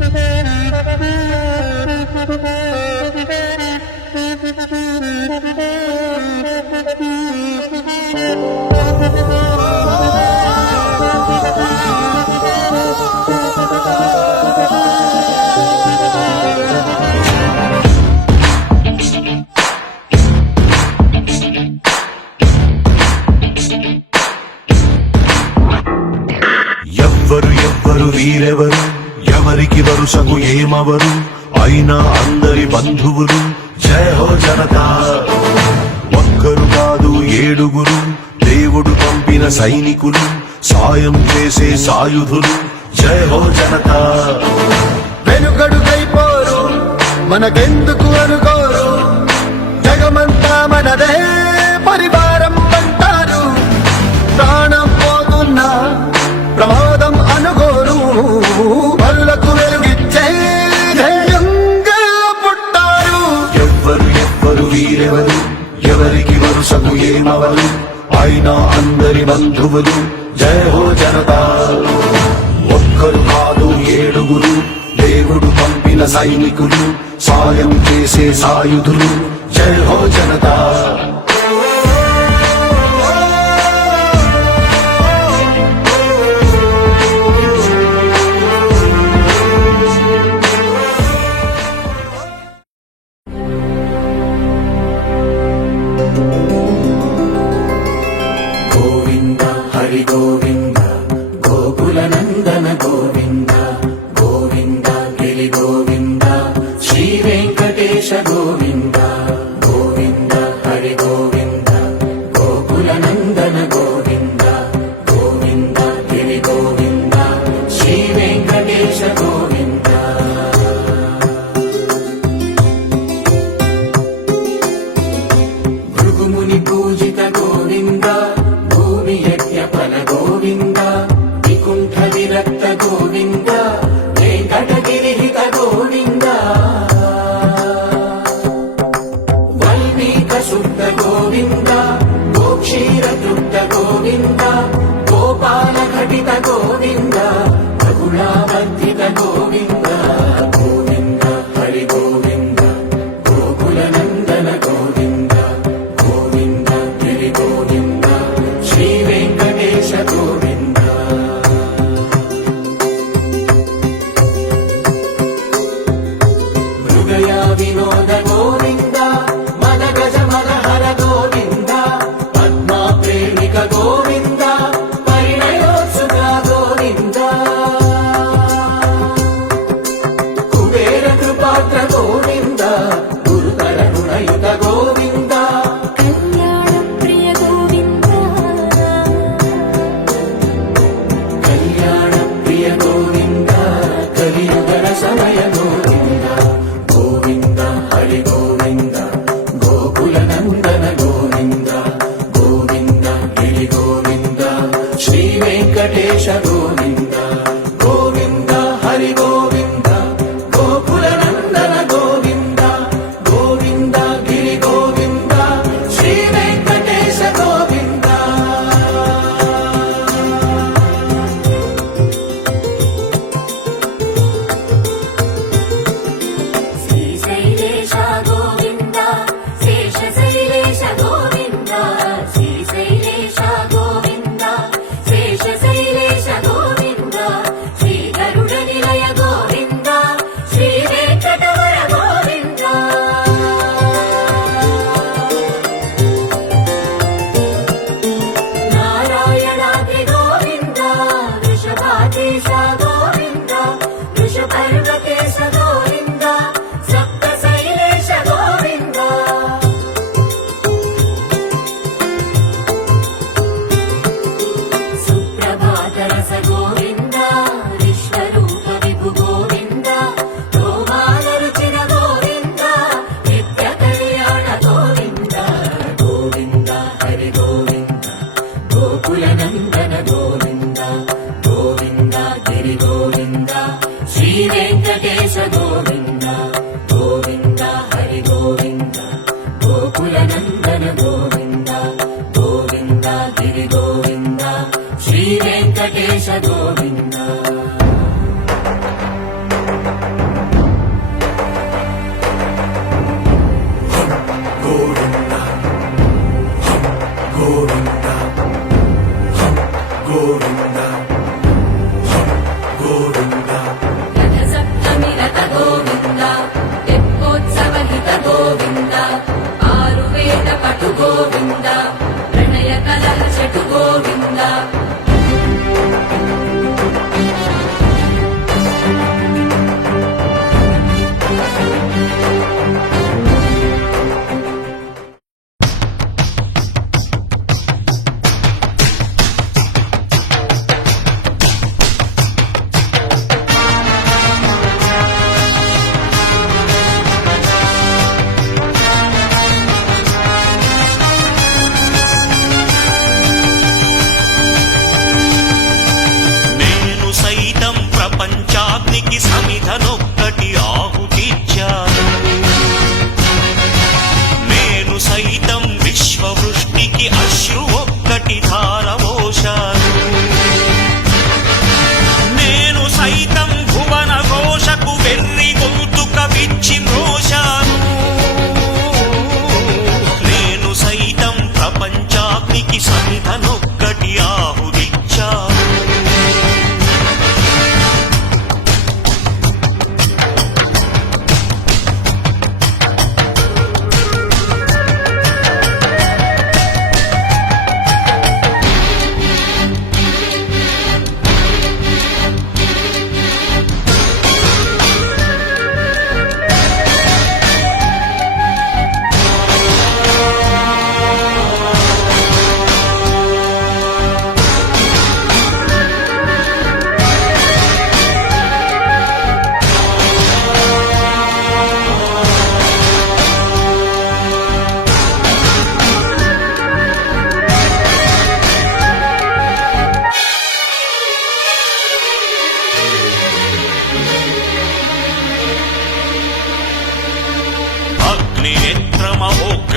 వీరెవరు ఎవరికి వరుసకు ఏమవరు అయినా అందరి బంధువులు జయ హో జనతా. ఒక్కరు కాదు ఏడుగురు దేవుడు పంపిన సైనికులు సాయం చేసే సాయుధులు జయ హో జనతా. వెనుకడుకైపోరు మనకెందుకు అనుకోరు జగమంతా మనదే పరివారం అంటారు. ప్రాణం పోతున్నా ప్రమాదం అనుకోరు వాళ్ళకు వెలుగిచ్చే ధైర్యంగా పుట్టారు. ఎవ్వరు వీరెవరు ఎవరికి వరుసకు ఏమవరు అయినా అందరి బంధువులు జయ హో జనతా. ఒక్కరు కాదు ఏడుగురు దేవుడు పంపిన సైనికులు సాయం చేసే సాయుధులు జయ హో జనతా. గోవింద హరి గోవింద గోకుల నందన గోవింద గోవింద గిరి గోవింద శ్రీ వెంకటేశ గోవింద గోవింద హరి గోవింద గోకుల నందన గోవింద గోవింద గిరి గోవింద శ్రీ వెంకటేశ గోవింద. భృగుముని పూజిత గోవింద భూమి యజ్ఞ ఫల గోవింద వికుంఠ విరక్త గోవింద వెంకటగిరిహిత గోవింద వల్మీక శుద్ధ గోవింద గోక్షీర తృప్త గోవింద గోపాల ఘటిత గోవింద రఘుళావర్ధిత గోవింద గోవింద హరి గోవింద గోకుల నందన గోవింద గోవింద గిరి గోవింద శ్రీ వెంకటేశ గోవింద. మృగయా వినోద గోవింద మద గజ మదహర గోవింద పద్మా ప్రేమిక గోవింద పరిణయోత్సుక గోవింద కుబేర కృపాత్ర గోవింద గురుతర గుణయుత గోవింద కళ్యాణ ప్రియ గోవింద కళ్యాణ ప్రియ గోవింద కలియుగల సమయ గోవింద గోవింద హరి గోవింద గోకుల నందన గోవింద గోవింద గిరి గోవింద శ్రీ వెంకటేశ గోవింద గోవింద హరి గోవింద గోకుల నందన గోవింద గోవింద గిరి గోవింద శ్రీ వెంకటేశ గోవింద. శ్రీశైలేశ గోవింద శేషశైలేశ గోవింద శ్రీశైలేశ గోవింద శేషశైలేశ గోవింద శ్రీ గరుడ నిలయ గోవింద శ్రీ వెంకటవర గోవింద నారాయణాద్రి గోవింద వృషభాధీశ గోవింద వృషపర్వతేశ గోవింద సప్తశైలేశ గోవింద సుప్రభాతరస గోవింద విశ్వరూప విభు గోవింద గోపాల రుచిర గోవింద నిత్య కళ్యాణ గోవింద గోవింద హరి గోవింద గోకుల నందన గోవింద గోవింద గిరి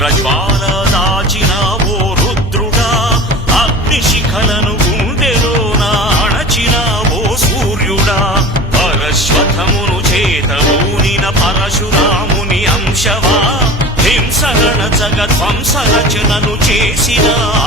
ఉగ్రజ్వాల దాచిన ఓ రుద్రుడా అగ్నిశిఖలను గుండెలోన అణచిన ఓ సూర్యుడా పరశ్వథమును చేతూనిన పరశురాముని అంశవా హింసగణ జగధ్వంస రచనను చేసిన